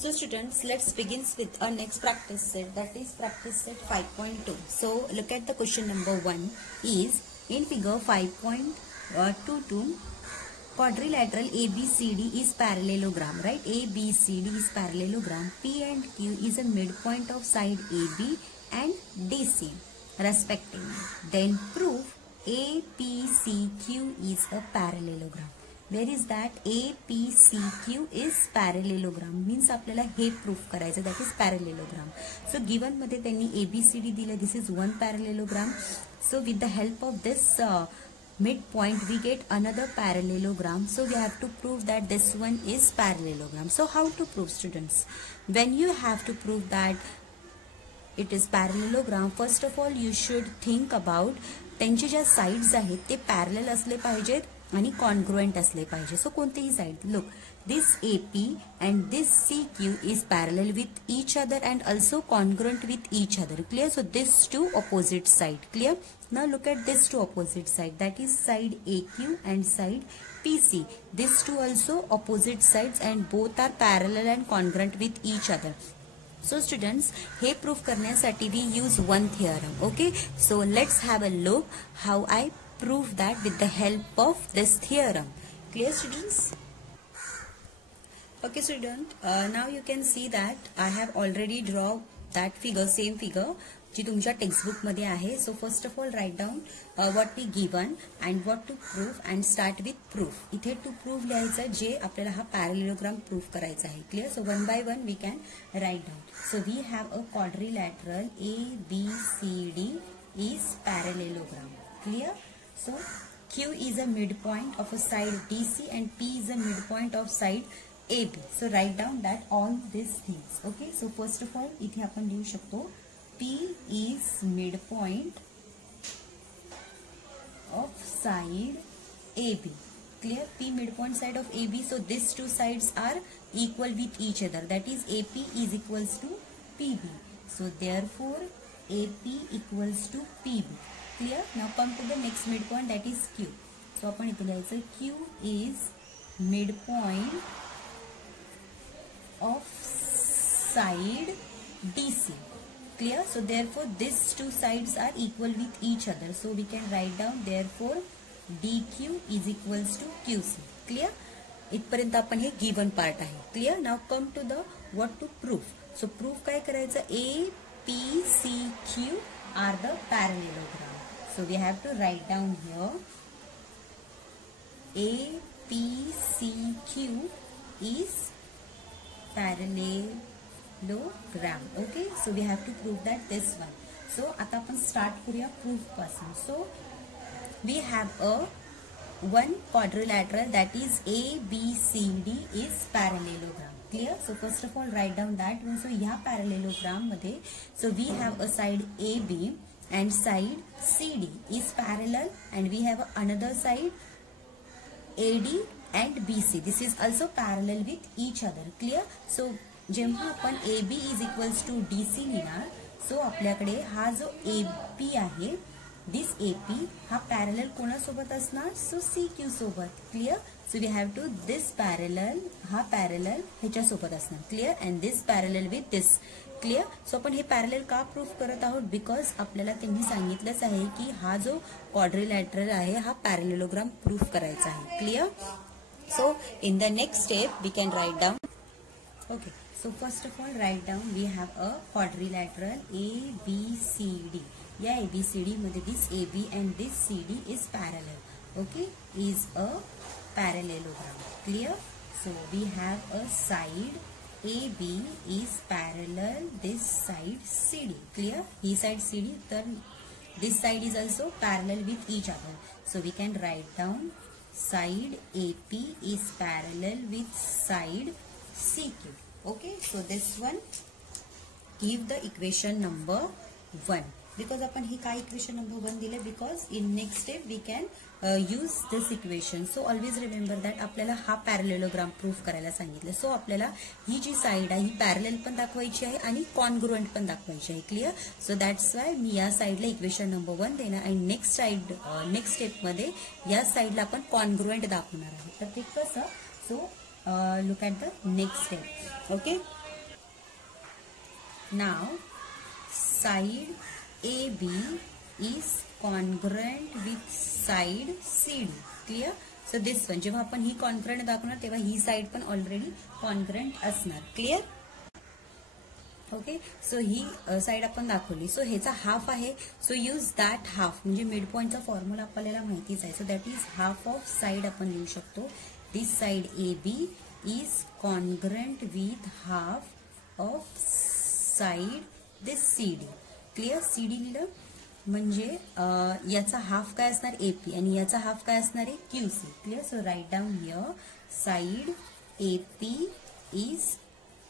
So students, let's begin with our next practice set, that is practice set 5.2. So look at the question number 1 is in figure 5.22 quadrilateral ABCD is parallelogram, right? ABCD is parallelogram. P and Q is a midpoint of side AB and DC respectively. Then prove APCQ is a parallelogram. Where is that? APCQ is parallelogram. Means आपल्याला हे proof करायचं, that is parallelogram. So given मध्ये त्यांनी ABCD दिलं. This is one parallelogram. So with the help of this midpoint we get another parallelogram. So we have to prove that this one is parallelogram. So how to prove, students? When you have to prove that it is parallelogram, first of all you should think about त्यांचे ज्या sides आहेत ते parallel असले पाहिजेत आणि congruent असले पाहिजे. So कोणतेही side, look, this AP and this CQ is parallel with each other and also congruent with each other. Clear? So these two opposite side. Clear? Now look at this two opposite side, that is side AQ and side PC. These two also opposite sides and both are parallel and congruent with each other. So students, हे proof करण्यासाठी we use one theorem. Okay, so let's have a look how I prove that with the help of this theorem. Clear, students? Okay student, now you can see that I have already draw that figure, same figure जी तुमच्या textbook मध्ये आहे. So first of all write down what we given and what to proof and start with proof. इथे to proof लिहायचं जे आपल्याला हा parallelogram proof करायचा आहे. Clear? So one by one we can write down. So we have a quadrilateral ABCD is parallelogram. Clear? So Q is a midpoint of a side DC and P is a midpoint of side AB. So write down that all these things. Okay. So first of all इथे आपण लिहू शकतो P is midpoint of side AB. Clear? P midpoint side of AB. So these two sides are equal with each other. That is AP is equals to PB. So therefore AP equals to PB. Clear? Now come to the next midpoint, that is Q. So आपण इथे लिहायचं Q is midpoint of side DC. Clear? So therefore these two sides are equal with each other. So we can write down therefore DQ is equals to QC. Clear? इथपर्यंत आपण हे given part आहे. Clear? Now come to the what to prove. So proof काय करायचं? APCQ are the parallelogram. So we have to write down here APCQ is parallelogram. Okay, so we have to prove that this one. So आता आपण start करूया proof पासून. So we have a one quadrilateral, that is ABCD is parallelogram. Clear? So first of all write down that one. So ह्या parallelogram मध्ये so we have a side AB and side CD is parallel and we have another side AD and BC. This is also parallel with each other. Clear? So जेव्हा आपण AB is equals to DC लिहिणार, so आपल्याकडे हा जो AP आहे, दिस AP हा parallel कोणासोबत असणार? सो CQ सोबत. Clear? So we have to this parallel, हा पॅरलल ह्याच्यासोबत असणार. Clear? And this parallel with this. Clear? So आपण हे पॅरलल का प्रूफ करत आहोत? बिकॉज आपल्याला त्यांनी सांगितलंच आहे की हा जो क्वाड्रिलॅटरल आहे हा पॅरलेलोग्राम प्रूफ करायचा आहे. Clear? So in the next step we can write down. Okay. So first of all write down we have a quadrilateral ABCD. या ABCD मध्ये this AB and this CD is parallel. Okay, is a parallelogram. Clear? So we have a side AB is parallel this side CD. Clear? He side CD, then this side is also parallel with each other. So we can write down side AP is parallel with side CQ. Okay, so this one give the equation number 1. Because आपण ही काय equation number 1 दिले? Because in next step we can use this equation. So always remember that आपल्याला हा parallelogram proof करायला सांगितलं. So आपल्याला ही जी side आहे ही parallel पण दाखवायची आहे आणि कॉन्ग्रुएंट पण दाखवायची आहे. क्लिअर? सो दॅट्स वाय मी या साइडला इक्वेशन नंबर 1 देणार आणि नेक्स्ट साइड नेक्स्ट स्टेप मध्ये या साइडला आपण कॉन्ग्रुएंट दाखवणार आहे. तर ते कसं? So look at the next step. Okay, now side AB is congruent with side CD. Clear? So this one, जेव्हा आपण ही congruent दाखवणार तेव्हा ही साइड पण ऑलरेडी congruent असणार. क्लिअर? ओके, सो ही साइड आपण दाखवली. सो ह्याचा हाफ आहे. सो यूज दॅट हाफ, म्हणजे मिड पॉइंटचा फॉर्म्युला आपल्याला माहितीच आहे. So that is half of side आपण लिहू शकतो. This side AB is congruent with half of side this CD. Clear? CD लिहिलं म्हणजे याचा हाफ काय असणार AP आणि याचा हाफ काय असणार आहे QC. Clear? So write down here side AP is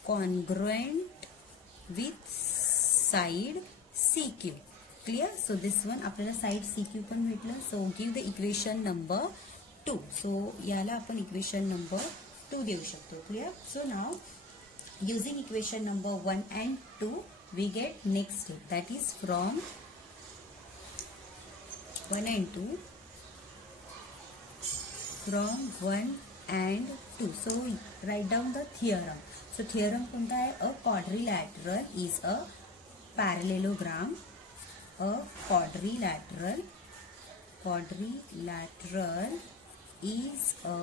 congruent with side CQ. Clear? So this one आपल्याला साइड CQ पण भेटलं. So give the equation number 2. सो याला आपण इक्वेशन नंबर 2 देऊ शकतो. Clear? So now using equation number 1 and 2 we get next step, that is from 1 and 2. From 1 and 2. So write down the theorem. So theorem कोणता आहे? A quadrilateral is a parallelogram. A quadrilateral is a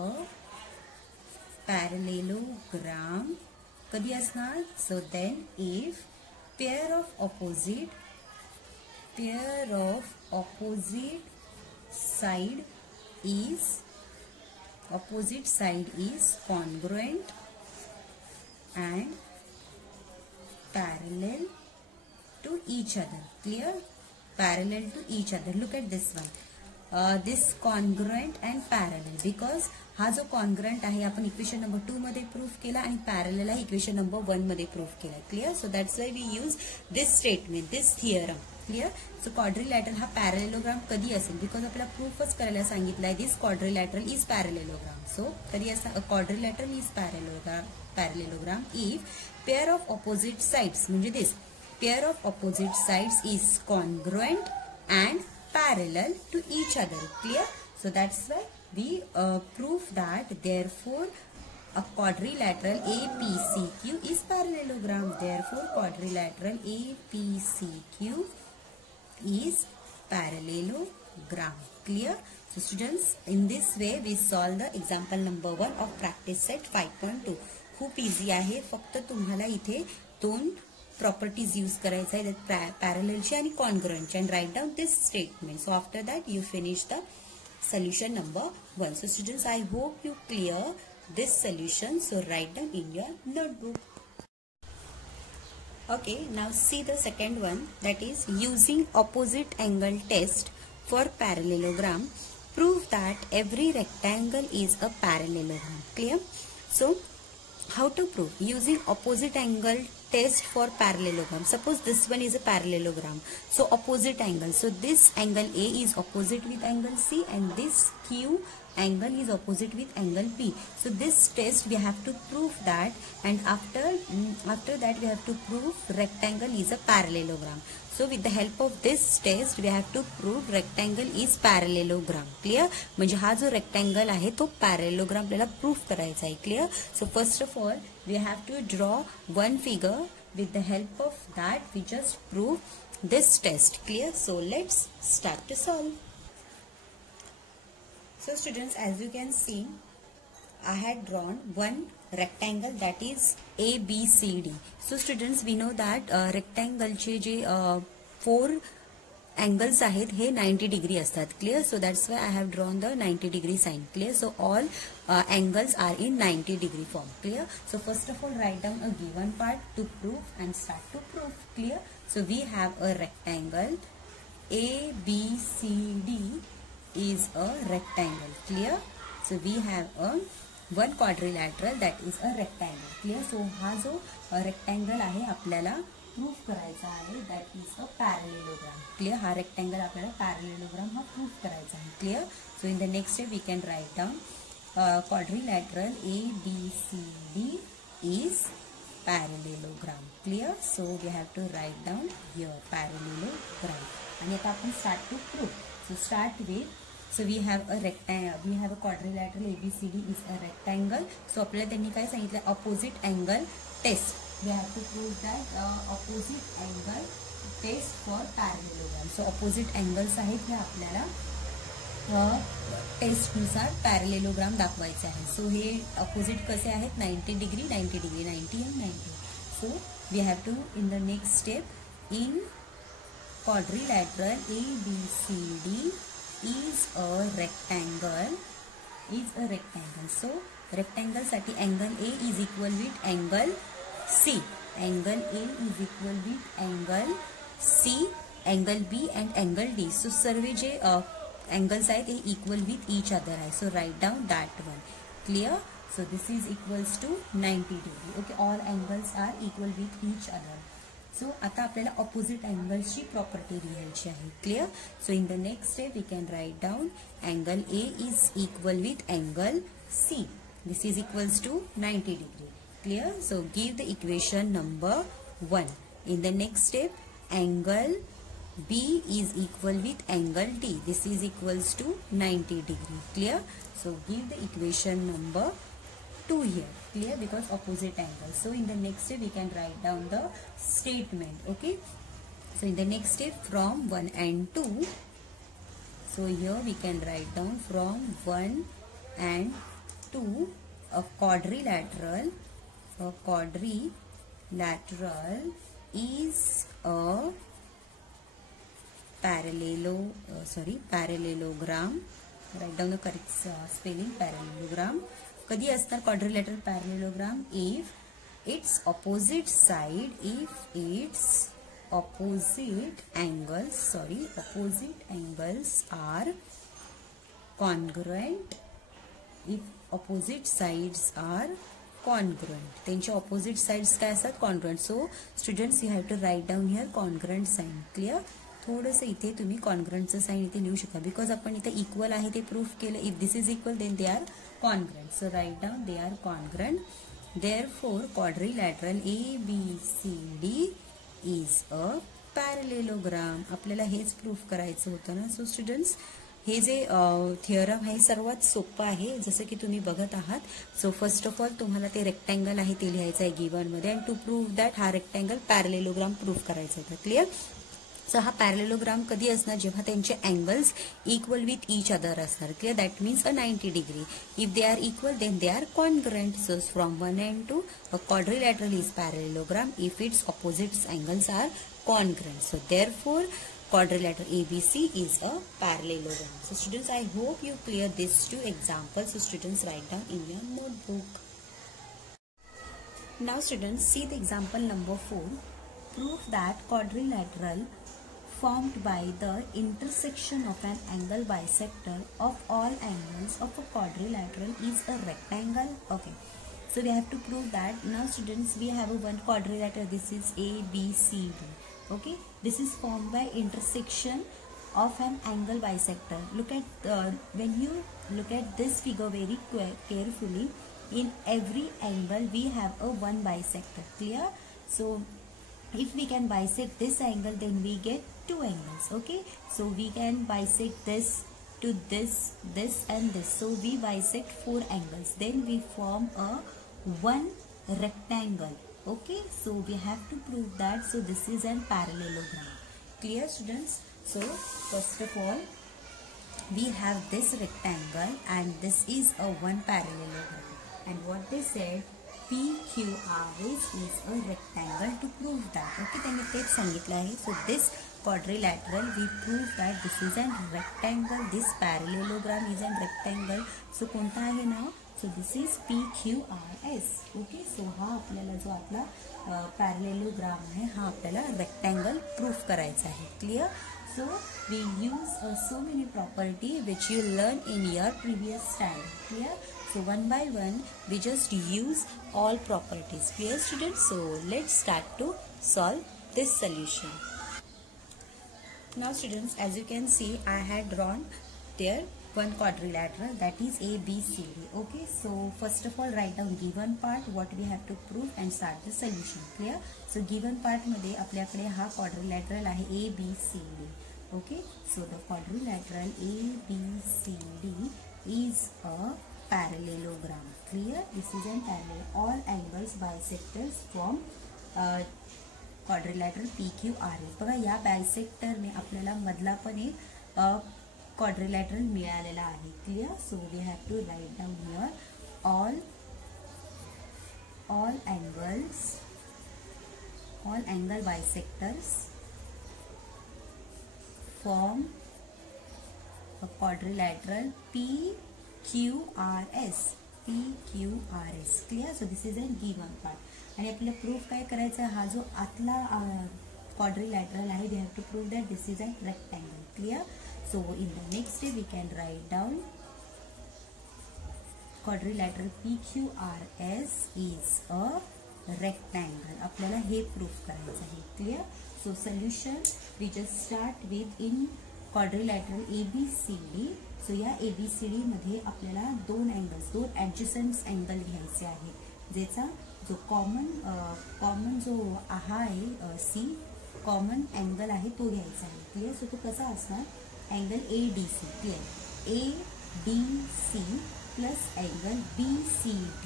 parallelogram. कधी असणार? So then if pair of opposite side is congruent and parallel to each other. Clear? Parallel to each other. Look at this one. This congruent and parallel, because हा जो congruent आहे आपण equation number 2 मध्ये proof केला आणि parallel आहे equation number 1 मध्ये proof केला. Clear? So that's why we use this statement, this theorem. Clear? So quadrilateral हा पॅरलेलोग्राम कधी असेल? बिकॉज आपल्याला प्रूफच करायला सांगितलंय this quadrilateral is parallelogram. So कधी असं quadrilateral is parallelogram if pair of opposite sides, म्हणजे this pair of opposite sides is congruent and parallel to each other. Clear? So that's why we prove that therefore a quadrilateral APCQ is parallelogram. Therefore quadrilateral APCQ is parallelogram. Clear? So students, in this way we solve the example number 1 of practice set 5.2. खूप easy आहे. फक्त तुम्हाला इथे दोन properties use करायचा आहे, पॅरललची आणि कॉन्ग्रुएंटची, and write down this statement. So after that you finish the solution number 1. So students, I hope you clear this solution. So write down in your notebook. Okay, now see the second one, that is using opposite angle test for parallelogram. Prove that every rectangle is a parallelogram. Clear? So how to prove? Using opposite angle test for parallelogram. Suppose this one is a parallelogram, so opposite angle. So this angle A is opposite with angle C, and this Q angle is opposite with angle P. So this test we have to prove that, and after that we have to prove rectangle is a parallelogram. So with the help of this test we have to prove rectangle is parallelogram. Clear? म्हणजे हा जो rectangle आहे तो parallelogram आपल्याला prove करायचा आहे. Clear? So first of all we have to draw one figure. With the help of that we just prove this test. Clear? So let's start to solve. So students, as you can see, I had drawn one rectangle, that is ABCD. So students, we know that rectangle चे जे 4 angles आहेत हे 90 degree असतात. Clear? So that's why I have drawn the 90 degree sign. Clear? So all angles are in 90 degree form. Clear? So first of all write down a given part to prove and start to prove. Clear? So we have a rectangle ABCD is a rectangle. Clear? So we have a one quadrilateral, that is a rectangle. Clear? So हा जो rectangle आहे आपल्याला proof करायचा आहे, that is a parallelogram. Clear? हा rectangle आपल्याला parallelogram हा proof करायचा आहे. Clear? So in the next step we can write down quadrilateral ABCD is parallelogram. Clear? So we have to write down here parallelogram. आणि आता आपण start to prove. So start with, so we have a rectangle, we have a quadrilateral ABCD is a rectangle. So आपल्याला त्यांनी काय सांगितलं? Opposite angle test. we have to prove that opposite angle test for parallelogram. So opposite angles आहेत हे आपल्याला टेस्टनुसार parallelogram दाखवायचे आहे. So हे अपोजिट कसे आहेत 90 degree 90 degree 90 and 90. So we have to in the next step in quadrilateral ABCD is a rectangle. So rectangle साठी angle A is equal with angle C. Angle A is equal with angle C, angle B and angle D. So सर्व जे angles आहेत हे equal with each other आहे. So write down that one. Clear? So this is equals to 90 degree. Okay, all angles are equal with each other. So आता आपल्याला opposite angles ची property लिहायची आहे. Clear? So in the next step we can write down angle A is equal with angle C. This is equals to 90 degree. Clear? So give the equation number 1. In the next step angle B is equal with angle D. This is equals to 90 degree. Clear? So give the equation number 2 here. Clear? Because opposite angle. So in the next step we can write down the statement. Okay, so in the next step from 1 and 2, so here we can write down from 1 and 2 a quadrilateral is a parallelogram. Write down the correct spelling. Parallelogram कधी असणार quadrilateral parallelogram? If its opposite angles are congruent. If opposite sides are congruent, त्यांचे opposite sides काय असतात? Congruent. So students, you have to write down here congruent sign. Clear? थोडंसं इथे तुम्ही कॉन्ग्रंटचं sign इथे लिहू शकता बिकॉज आपण इथे इक्वल आहे ते प्रूफ केलं. If this is equal then they are congruent. So write down they are congruent. Therefore quadrilateral ABCD is a parallelogram. आपल्याला हेच प्रूफ करायचं होतं ना. सो स्टुडंट्स, हे जे थिअरम आहे सर्वात सोपं आहे जसं की तुम्ही बघत आहात. सो फर्स्ट ऑफ ऑल तुम्हाला ते रेक्टँगल आहे ते लिहायचं आहे गिवन मध्ये अँड टू प्रूव्ह दॅट हा रेक्टँगल पॅरलेलोग्राम प्रूफ करायचा होता. क्लिअर? सो हा पॅरलेलोग्राम कधी असणार? जेव्हा त्यांचे angles equal with each other असणार. Clear? That means a 90 degree. If they are equal then they are congruent. So from 1 and 2 a quadrilateral is parallelogram if its opposite angles are congruent. So therefore quadrilateral ABC is a parallelogram. So students, I hope you clear these two examples. So students, write down in your notebook. Now students, see the example number 4. Prove that quadrilateral formed by the intersection of an angle bisector of all angles of a quadrilateral is a rectangle. Okay, so we have to prove that. Now students, we have one quadrilateral. This is ABCD. Okay, this is formed by intersection of an angle bisector. Look at when you look at this figure very carefully, in every angle we have a one bisector. Clear? So if we can bisect this angle, then we get two angles. Okay, so we can bisect this to this and this. So we bisect 4 angles, then we form a one rectangle. Okay, so we have to prove that. So this is an parallelogram. Clear students? So first of all we have this rectangle and this is a one parallelogram, and what they said, PQRS is a rectangle. To prove that, okay, त्यांनी तेच सांगितलं आहे. So this quadrilateral, we prove that this is a rectangle. This parallelogram is a rectangle. So कोणता आहे नाव? So this is PQRS. Okay, so हा आपल्याला जो आपला parallelogram आहे हा आपल्याला rectangle proof करायचा आहे. Clear? So we use so many property which you learn in your previous standard. Clear? So one by one we just use all properties. Clear students? So let's start to solve this solution. Now students, as you can see, I had drawn there one quadrilateral, that is ABCD. Okay, so first of all write down given part, what we have to prove, and start the solution. Clear? So given part मध्ये आपल्याकडे हा quadrilateral आहे ABCD. Okay, so the quadrilateral ABCD is a parallelogram. Clear? This is a parallel. All angles bisectors form quadrilateral PQRS. बघा या बायसेक्टरने आपल्याला मधला पण एक क्वाड्रिलॅटरल मिळालेला आहे. Clear. So we have to write down here all angle bisectors form a quadrilateral PQRS. Clear. So this is a given part. आणि आपल्याला प्रूफ काय करायचं आहे, हा जो आतला क्वाड्रिलॅटरल आहे, we have to prove that this is a rectangle. Clear. So in the next step we can write down quadrilateral PQRS is a rectangle. आपल्याला हे प्रूफ करायचं आहे. Clear. So solution we just start with in quadrilateral ABCD. So या ABCD मध्ये आपल्याला दोन adjacent angle घ्यायचे आहे, ज्याचा जो कॉमन जो हा आहे C कॉमन अँगल आहे तो घ्यायचा आहे. क्लिअर. सो तो कसा असणार, angle ADC. Clear. ADC plus angle BCD.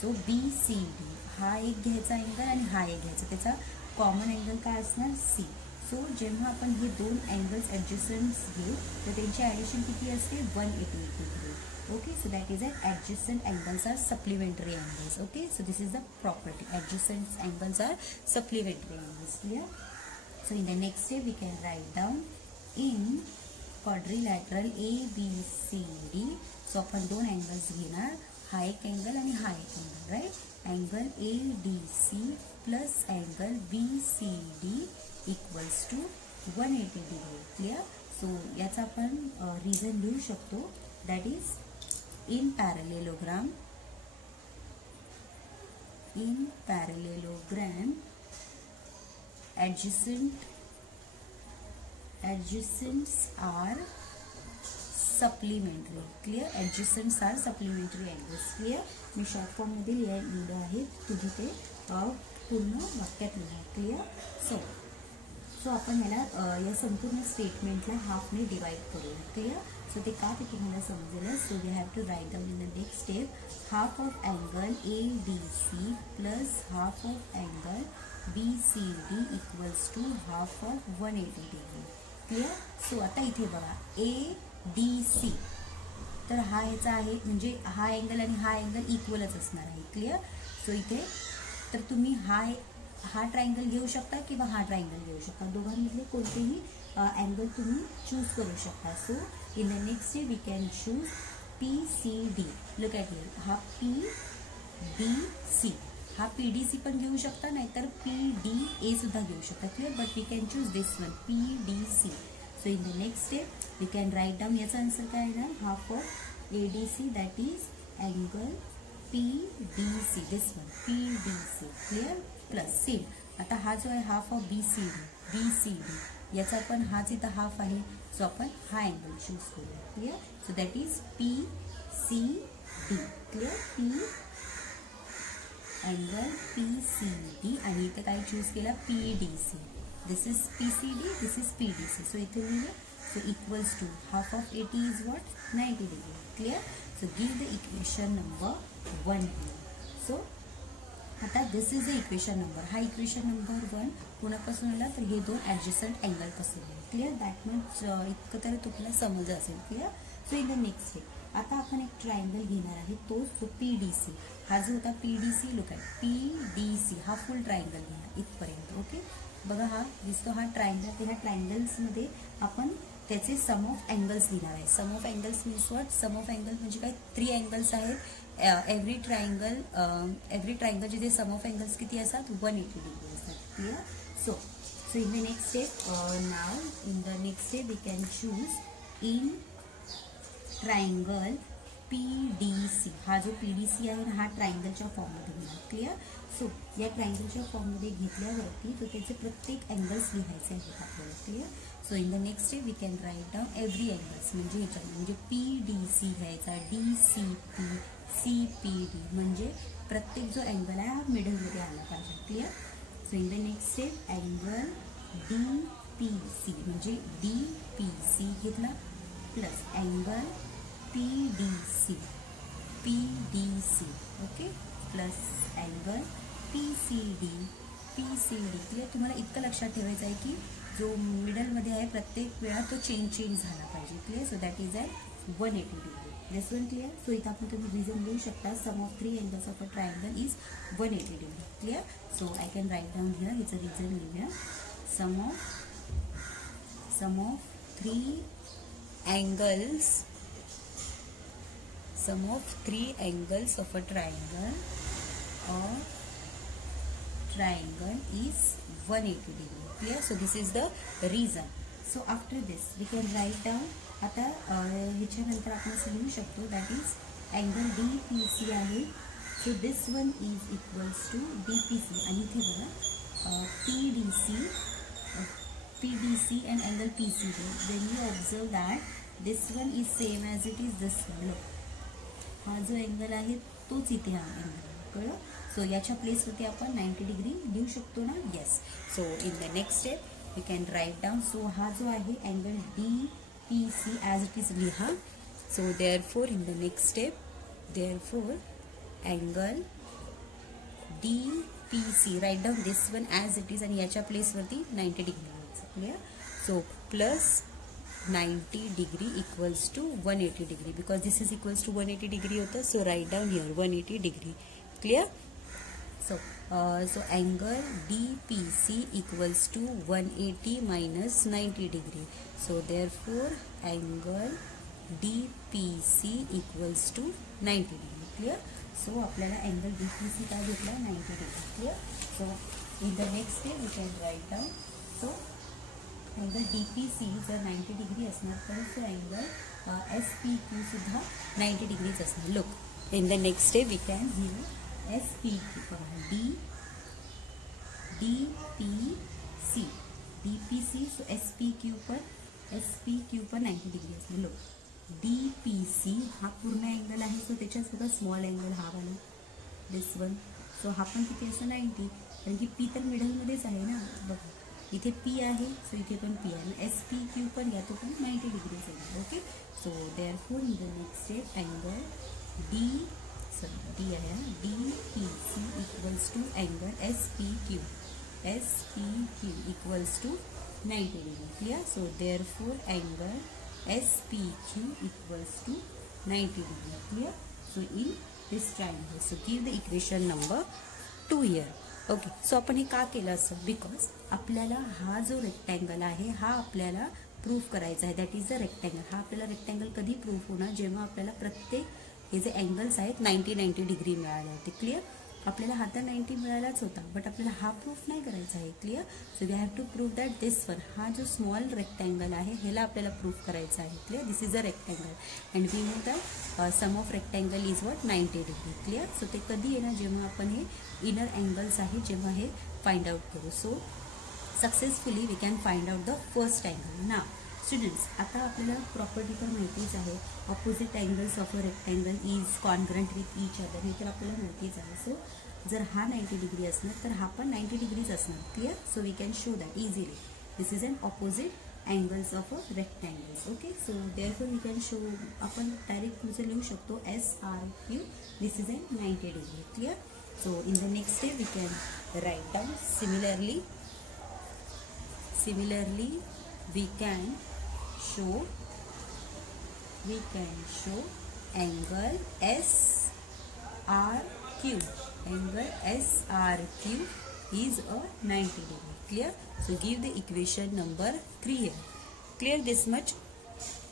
So BCD हा एक घ्यायचा अँगल आणि हा एक घ्यायचा, त्याचा कॉमन अँगल काय असणार C. सो जेव्हा आपण हे दोन अँगल्स ॲडजसंट घेऊ तर त्यांची ॲडिशन किती असते 180 degree. Okay. So that is adjacent angles are supplementary angles. Okay. So this is the property, adjacent angles are supplementary angles. Clear. So in the next step we can write down in quadrilateral ABCD. So आपण दोन angles घेणार, हा एक angle आणि हा एक angle. Right. Angle ADC plus angle BCD equals to 180 degree. Clear. So याचा आपण रिझन लिहू शकतो, that is in parallelogram adjacents are supplementary. Clear. Adjacents are supplementary angles. Clear. मी शॉर्ट फॉर्म मध्ये लिहिलं आहे, तुम्ही ते पूर्ण वाक्यात लिहा. क्लिअर. सो आपण याला या संपूर्ण स्टेटमेंटला हाफने डिवाइड करू. क्लिअर. सो ते का ते तुम्हाला समजेल. So we have to write down in the next step half of angle ADC plus half of angle BCD equals to half of 180 degree. Clear. So आता इथे बघा ADC तर हा ह्याचा आहे, म्हणजे हा अँगल आणि हा अँगल इक्वलच असणार आहे. क्लिअर. सो इथे तर तुम्ही हा ट्रायंगल घेऊ शकता किंवा हा ट्रायंगल घेऊ शकता, दोघांमधले कोणतेही अँगल तुम्ही चूज करू शकता. So in the next day we can choose PCD. Look at here. हा PDC, हा PDC पण घेऊ शकता, नाहीतर PDA सुद्धा घेऊ शकता. Clear. But we can choose this one PDC. So in the next step we can write down, याचा आन्सर काय येणार, half of ADC that is angle PDC. This one PDC. Clear. Plus same आता हा जो आहे half of BCD याचा पण हाच इथं हाफ आहे. सो आपण हा अँगल चूज करूया. Clear. So that is PCD. Clear. Angle PCD आणि इथे काय चूज केला PDC. This is PCD, this is PDC. So इथे लिहिलं. So equals to half of 80 is what 90 degree. Clear. So give the equation number 1. So आता this is the equation number, हा equation number 1 कोणापासून आला तर हे दोन ॲडजसंट अँगल पासून. क्लिअर. दॅट मीन्स इतकं तरी तुम्हाला समजलं असेल. Clear. So in the next step आता आपण एक ट्रायंगल घेणार आहे, तो जो PDC, हा जो होता PDC, लुक ॲट PDC हा फुल ट्रायंगल घेणार इथपर्यंत. ओके. बघा हा दिसतो हा ट्रायंगल. ह्या ट्रायंगल्समध्ये आपण त्याचे सम ऑफ अँगल्स घेणार आहे. Sum of angles means what, sum of angle म्हणजे काय, 3 अँगल्स आहेत. एव्हरी ट्रायंगलचे जे सम ऑफ अँगल्स किती असतात 180 डिग्री असतात. Clear. So in the next step in the next step we can choose in triangle PDC. हा जो PDC आहे हा ट्रायंगलच्या फॉर्ममध्ये घेणार. क्लिअर. सो या ट्रायंगलच्या फॉर्ममध्ये घेतल्यावरती तो त्याचे प्रत्येक अँगल्स लिहायचे आहेत आपल्याला. Clear. So in the next step we can write down every angles, म्हणजे ह्याच्यात म्हणजे PDC घ्यायचा, DCP, CPD, म्हणजे प्रत्येक जो अँगल आहे हा मिडलमध्ये आला पाहिजे. Clear. So in the next step angle DPC म्हणजे DPC घेतला plus angle PDC, okay, plus angle PCD, ABCD clear. तुम्हाला इतकं लक्षात ठेवायचं आहे की जो मिडलमध्ये आहे प्रत्येक वेळा तो चेंज झाला पाहिजे. Clear. So that is at 180 degree. This one clear. So इथं आपण तुम्ही रिझन लिहू शकता. Sum of 3 angles of a triangle is 180 degree. Clear. So I can write down here. हिचं रिझन लिहूया. सम of 3 angles, sum of 3 angles of a triangle is 180 degree. Clear. So this is the reason. So after this we can write down. आता ह्याच्यानंतर आपण असं लिहू शकतो that is angle DPC आहे. So this one is equals to DPC आणि इथे बघा PDC and angle PCD. When you observe that this one is same as it is this one. Look, हा जो अँगल आहे तोच इथे हा अँगल कळलं. सो याच्या प्लेसवरती आपण 90 डिग्री लिहू शकतो ना. Yes. So in the next step we can write down. So हा जो आहे angle DPC as it is लिहा. So therefore in the next step therefore angle DPC write down this one as it is आणि याच्या प्लेसवरती 90 degree. Clear. So plus 90 degree equals to 180 degree because this is equals to 180 degree होता. So write down here 180 degree. Clear. So angle DPC equals to 180 minus 90 degree. So therefore angle DPC equals to 90 degree. Clear. So आपल्याला angle DPC काय घेतला 90 degree. Clear. So in the next step we can write down. So angle DPC जर 90 degree असणार तर तो angle SPQ सुद्धा 90 डिग्रीच असणार. Look in the next step we can लिहू SPQ DPC. सो SPQ पर 90 डिग्री असणार. लुक DPC हा पूर्ण अँगल आहे. सो त्याच्यात सुद्धा स्मॉल अँगल हा वाला दिस वन. सो हा पण किती असं 90 कारण की P तर मिडलमध्येच आहे ना. बघा इथे P आहे. सो इथे पण P आहे. SPQ पण यातो पण 90 डिग्रीज आहे. Okay. So therefore in the next step angle D आहे DPC equals to angle SPQ equals to 90 degree. Clear. So therefore angle SPQ equals to 90 degree. Clear. So in this triangle. So give the equation number 2 here. Okay. So आपण हे का केलं असं because आपल्याला हा जो rectangle आहे हा आपल्याला प्रूफ करायचा आहे. That is a rectangle. हा आपल्याला रेक्टँगल कधी प्रूफ होणार जेव्हा आपल्याला प्रत्येक हे जे अँगल्स आहेत 90 डिग्री मिळाले होते. क्लिअर. आपल्याला हा तर 90 मिळालाच होता बट आपल्याला हा प्रूफ नाही करायचा आहे. Clear. So we have to proof that this one हा जो स्मॉल रेक्टँगल आहे ह्याला आपल्याला प्रूफ करायचा आहे. Clear. This is a rectangle and we know that sum of rectangle is what 90 degree. Clear. So ते कधी येणार जेव्हा आपण हे इनर अँगल्स आहे जेव्हा हे फाइंड आउट करू. So successfully we can find out the first angle. ना स्टुडंट्स आता आपल्याला प्रॉपर्टी तर माहितीच आहे. Opposite angles of a rectangle is congruent with each other हे तर आपल्याला माहितीच आहे. सो जर हा 90 डिग्री असणार तर हा पण 90 डिग्रीज असणार. Clear. So we can show that easily. This is an opposite angles of a rectangles. Okay. So therefore we can show आपण डायरेक्ट पुढचं लिहू शकतो SRQ. This is an 90 degree. Clear. So in the next step we can write down similarly we can show angle SRQ. Angle SRQ is a 90 degree. Clear. So give the equation number 3 here. Clear this much.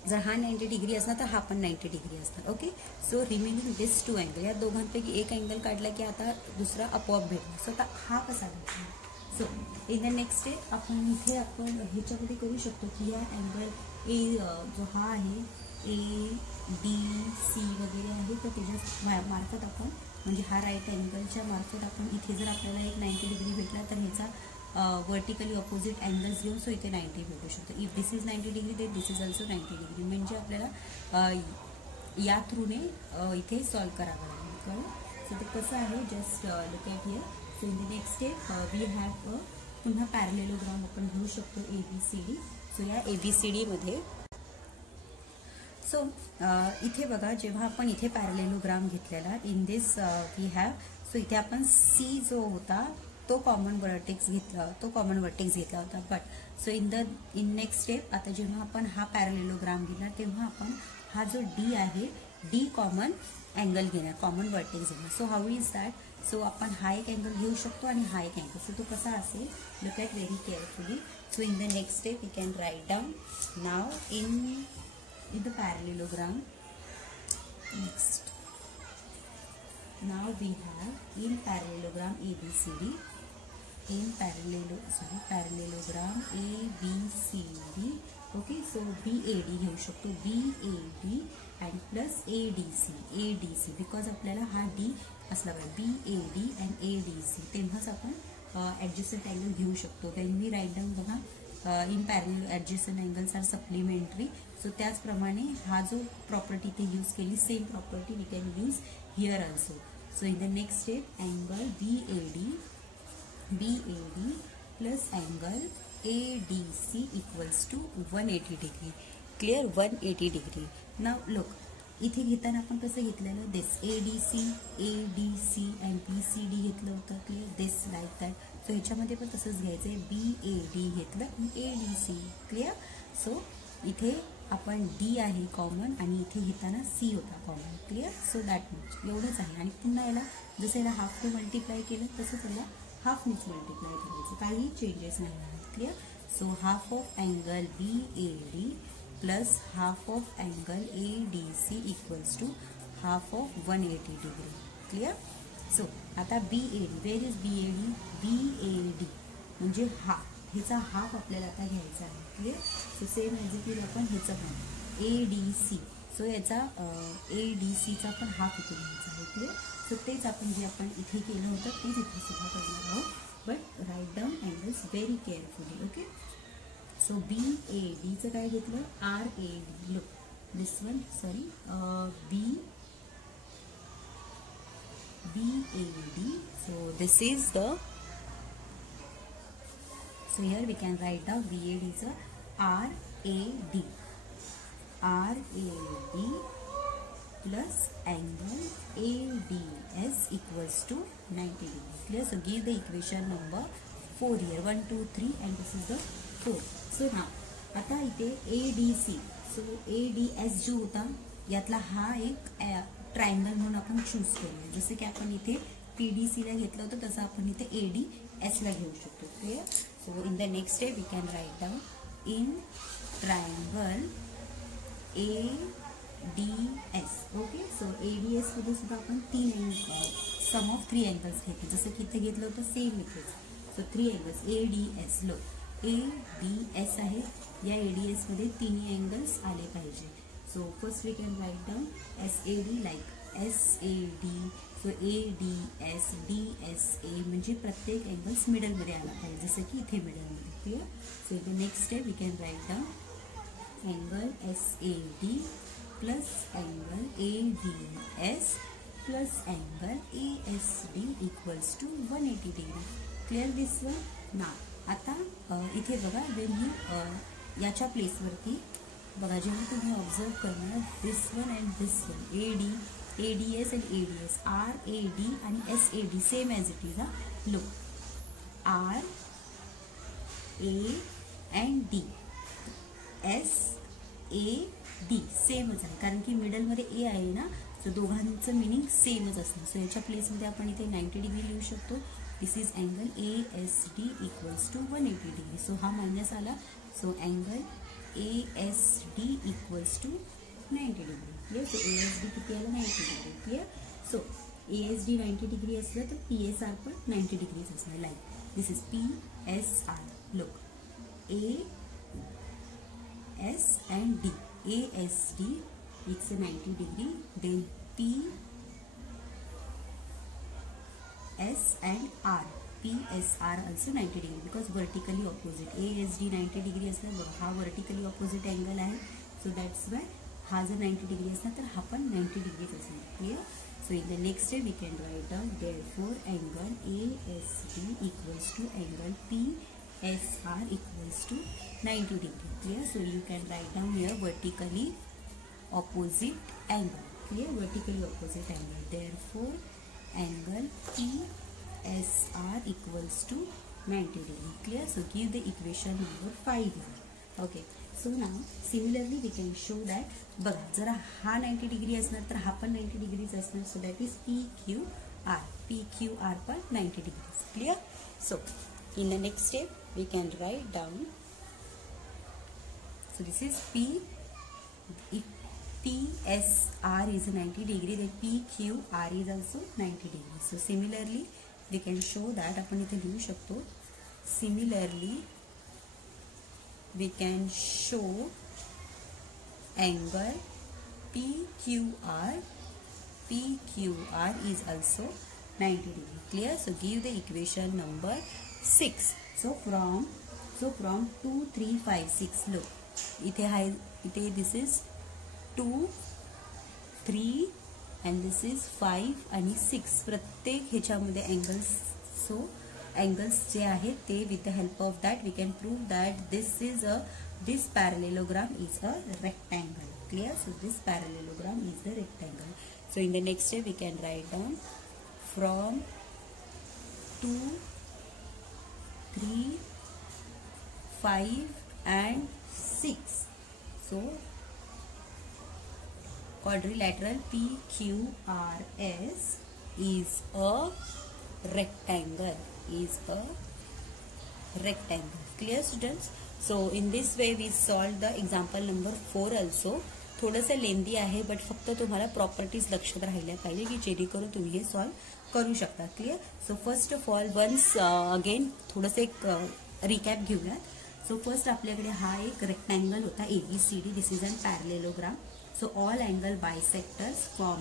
जर हा 90 degree असणार तर हा पण 90 degree असणार. Okay. So remaining दिस 2 angle या दोघांपैकी एक अँगल काढला की आता दुसरा आपोआप भेटला. सो आता हा कसा भेटला. So in the next step आपण इथे आपण ह्याच्यामध्ये करू शकतो की या अँगल जो हा आहे ADC वगैरे आहे तर त्याच्या मार्फत आपण म्हणजे हा राईट अँगलच्या मार्फत आपण इथे जर आपल्याला एक 90 डिग्री भेटला तर ह्याचा वर्टिकली ऑपोजिट अँगल्स घेऊन सो इथे 90 भेटू शकतो. If this is 90 degree then this is also 90 degree. म्हणजे आपल्याला या थ्रूने इथे सॉल्व करावं लागेल. कळलं. सो ते कसं आहे just look at here. So in the next step we have पुन्हा पॅरलेलोग्राम आपण घेऊ शकतो ABCD. सो या ABCDमध्ये सो इथे बघा जेव्हा आपण इथे पॅरलेलोग्राम घेतलेला in this we have. So इथे आपण C जो होता तो कॉमन वर्टेक्स घेतला होता. But so in next step आता जेव्हा आपण हा पॅरलेलोग्राम घेणार तेव्हा आपण हा जो डी आहे डी कॉमन अँगल घेणार, कॉमन वर्टेक्स घेणार. So how is that? So आपण हा एक अँगल घेऊ शकतो आणि हा एक अँगल. सो तो कसा असेल, look at very carefully. So in the next step we can write down now in the parallelogram. Next now we have in parallelogram ABCD, in parallelogram ABCD. okay, so BAD घेऊ शकतो, BAD and plus ADC because आपल्याला हा D असला पाहिजे, BAD and ADC तेव्हाच आपण adjacent angle घेऊ शकतो. when we write down बघा in parallel adjacent angles are supplementary. so त्याचप्रमाणे हा जो प्रॉपर्टी ते यूज केली same property we can use here also. so in the next step angle BAD plus angle ADC equals to 180 degree. clear? 180 degree. now look, इथे घेताना आपण कसं घेतलेलं, दिस ADC and BCD घेतलं होतं. Clear? This like that. So ह्याच्यामध्ये पण तसंच घ्यायचं आहे, BAD घेतलं आणि ADC. क्लिअर? सो इथे आपण D आहे कॉमन आणि इथे घेताना C होता common. Clear? So that much एवढंच आहे. आणि पुन्हा याला जसं याला हाफने मल्टिप्लाय केलं तसंच याला हाफनेच मल्टिप्लाय करायचं, काही चेंजेस नाही आहेत. Clear? So half of angle BAD plus half of angle ADC equals to half of 180 degree. clear? so आता BAD, where is BAD? BAD म्हणजे ह्याचा हाफ आपल्याला आता घ्यायचा आहे. क्लिअर? सो सेम एक्झिक्यूट आपण ह्याचा पण ADC. सो याचा ADCचा पण हाफ इथे घ्यायचा आहे. क्लिअर? सो तेच आपण जे आपण इथे केलं होतं तेच इथे सुद्धा करणार आहोत. But write down angles very carefully. Okay, so BADचं काय घेतलं, RAD. Look this one, sorry, BAD. so this is the, so here we can write down BADचं RAD plus angle ADS equals to 90 degree. clear? so give the equation number 4 here, 1 2 3 and this is the 4. so now आता इथे ADC, so ADS जो होता यातला हा एक triangle म्हणून आपण choose करूया. जसं की आपण इथे PDC ला घेतलं होतं तसं आपण इथे ADS ला घेऊ शकतो. Clear? So in the next step we can write down in triangle ADS. Okay, so ADS मध्ये सुद्धा आपण सम ऑफ 3 अँगल्स घेतले, जसं की इथे घेतलं होतं सेम इथेच. So 3 angles ADS. लो ADS आहे, या ADS मध्ये 3 अँगल्स आले पाहिजे. So first we can write down SAD like SAD. So ADS DSA म्हणजे प्रत्येक अँगल्स मिडलमध्ये आला पाहिजे, जसं की इथे मिडलमध्ये. Clear? So in the next step we can write down angle SAD plus angle ADS plus angle ASD equals to 180 degree. clear this one? now आता इथे बघा, when you याच्या प्लेसवरती बघा, जेव्हा तुम्ही ऑब्झर्व करणार this one and this one, ADS and ADS, RAD आणि SAD same as it is. Look, RA and D, SAD सेमच आहे, कारण की मिडलमध्ये A आहे ना, सो दोघांचं मिनिंग सेमच असणार. सो याच्या प्लेसमध्ये आपण इथे 90 डिग्री लिहू शकतो. This is angle ASD equals to 180 degree. So हा मायनस आला, so angle ASD equals to 90 degree. Clear? So ASD किती आलं, 90 degree. Clear? So ASD 90 degree असलं तर PSR पण 90 डिग्रीज असणार. Like this is PSR. Look, AS and D. ASD it's a 90 degree, then PS and R, PSR also 90 degree because vertically opposite. ASD 90 degree असला, हा vertically opposite angle आहे, so that's why हा जर 90 degree असला तर हा पण 90 degree असणार. Clear? So in the next step we can write down therefore angle ASD equals to angle PSR equals to 90 degree. Clear? So you can write down here vertically opposite angle. Clear? Vertically opposite angle. Therefore angle PSR equals to 90 degree. Clear? So give the equation number 5 now. Okay. So now similarly we can show that बघा जरा हा 90 degree असणार तर हा पण 90 degrees असणार. So that is PQR per 90 degrees. Clear? So in the next step we can write down. So this is if PSR is 90 degree, then PQR is also 90 degree. So similarly we can show that आपण इथे लिहू शकतो. Similarly we can show angle PQR is also 90 degree. Clear? So give the equation number 6. So from 2, 3, 5, 6. Look, इथे this is 2, 3 and this is 5 आणि 6. प्रत्येक ह्याच्यामध्ये angles. So angles जे आहेत ते with the help of that we can prove that this parallelogram is a rectangle. Clear? So this parallelogram is the rectangle. So in the next step we can write down from 2, 3, 5 and 6. So quadrilateral PQRS is a rectangle. Clear students? So in this way we solve the example number 4 also. थोडंसं लेंदी आहे but फक्त तुम्हाला properties लक्षात राहिल्या पाहिजे की जेणेकरून तुम्ही हे सॉल्व करू शकता. Clear? So first of all once again थोडंसं एक रिकॅप घेऊयात. सो फर्स्ट आपल्याकडे हा एक रेक्टँगल होता ABCD. This is an parallelogram. So all angle bisectors form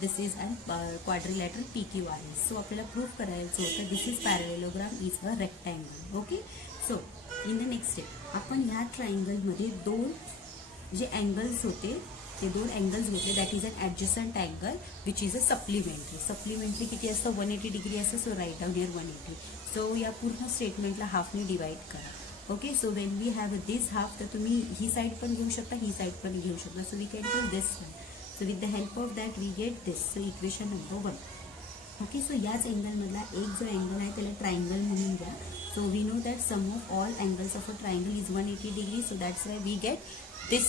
this is an quadrilateral PQRS. So आपल्याला प्रूव्ह करायचं होतं this is parallelogram is a rectangle. Okay. So in the next step आपण ह्या ट्रायंगलमध्ये दोन जे अँगल्स होते ते दोन अँगल्स होते. That is an adjacent angle which is a supplementary किती असतं 180 डिग्री असतं. So write down here 180. So या पूर्ण स्टेटमेंटला हाफने डिवाइड करा. Okay. So when we have this half तर तुम्ही ही साईड पण घेऊ शकता ही साईड पण घेऊ शकता. So we can do this one. So with the help of that we get this. So equation number 1. Okay. So याच अँगलमधला एक जो अँगल आहे त्याला ट्रायंगल म्हणून घ्या. So we know that sum of all angles of a triangle is 180 degrees. So that's why we get this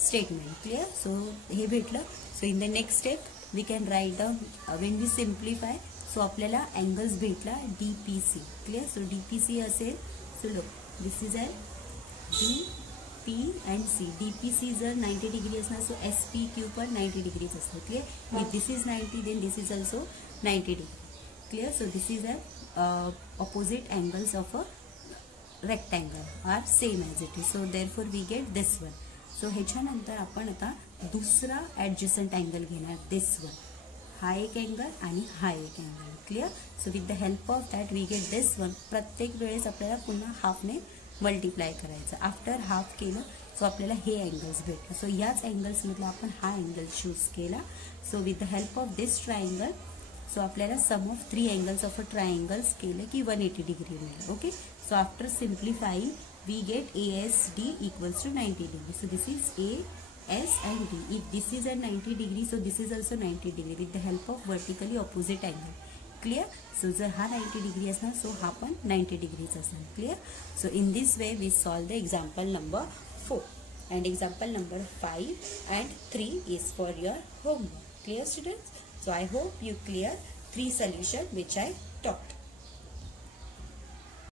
statement. Clear? So हे भेटलं. So in the next step we can write down when we simplify. So आपल्याला angles भेटला DPC. Clear? So DPC असेल. So look, this is a DP and C. DPC जर 90 degree असणार so SPQ पण 90 degrees असणार. Clear? If this is 90 then this is also 90 degree. Clear? So this is a opposite angles of a rectangle are same as it is. So therefore we get this one. So ह्याच्यानंतर आपण आता दुसरा adjacent angle घेणार. this one. हा एक angle आणि हा एक angle. Clear? So with the help of that we get this one. प्रत्येक वेळेस आपल्याला पुन्हा हाफने मल्टिप्लाय करायचं. आफ्टर हाफ केलं सो आपल्याला हे अँगल्स भेटलं. सो याच अँगल्समधला आपण हा अँगल चूज केला. So with the help of this triangle so आपल्याला sum of 3 angles of a triangles केलं की 180 डिग्री मिळेल. Okay. So after simplifying we get ASD equals to 90 degree. So this is AS and D. If this is at 90 degree, so this is also 90 degree with the help of vertically opposite angle. Clear? So जर हा 90 degree असणार so हा पण 90 degrees असणार. Clear? So in this way we solve the example number 4 and example number 5 and 3 is for your homework. Clear students? So I hope you clear 3 solutions which I taught.